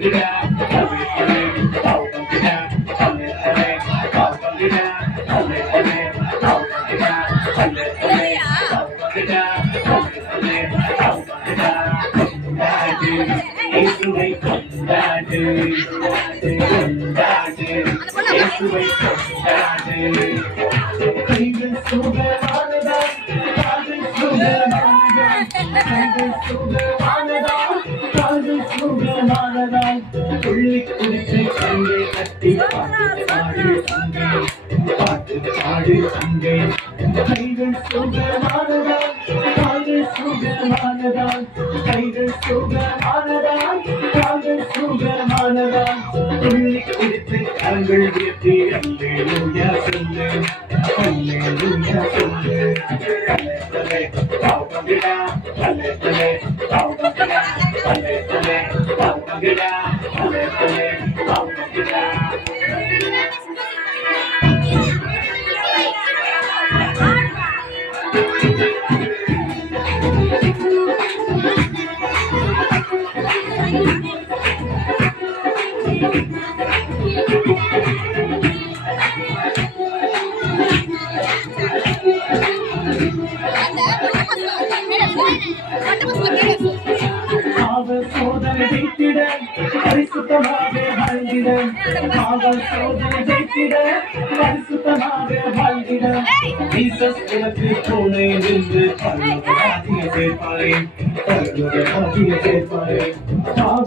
I'm துள்ளி குடித்து அங்கே கட்டி பாட்டு பாடு அங்கே பாட்டு பாடு அங்கே கைகள் சுகமானதான் கால்கள் சுகமானதான் கைகள் சுகமானதான் கால்கள் சுகமானதான் துள்ளி குடித்து கரங்கள் உயர்த்தி அல்லேலூயா சொல்லு. அல்லேலூயா சொல்லு. தலே தலே பாவமிடா தலே தலே பாவமிடா தலே தலே பாவமிடா ಪರಿಸುತನಾದೆ ಹಲ್ಗಿದ ಭಾವ ಸೋದನೆ ಜಯಿಸಿದ ಪರಿಸುತನಾದೆ ಹಲ್ಗಿದ ಜೀಸಸ್ ನಿನಗೆ ಕೋಣೆ ನಿಂದು ಪಲ್ಲುಗಾದಿಗೆ ಸೇರ್ಪಾರೆ ಪಲ್ಲುಗಾದಿಗೆ ಸೇರ್ಪಾರೆ ಭಾವ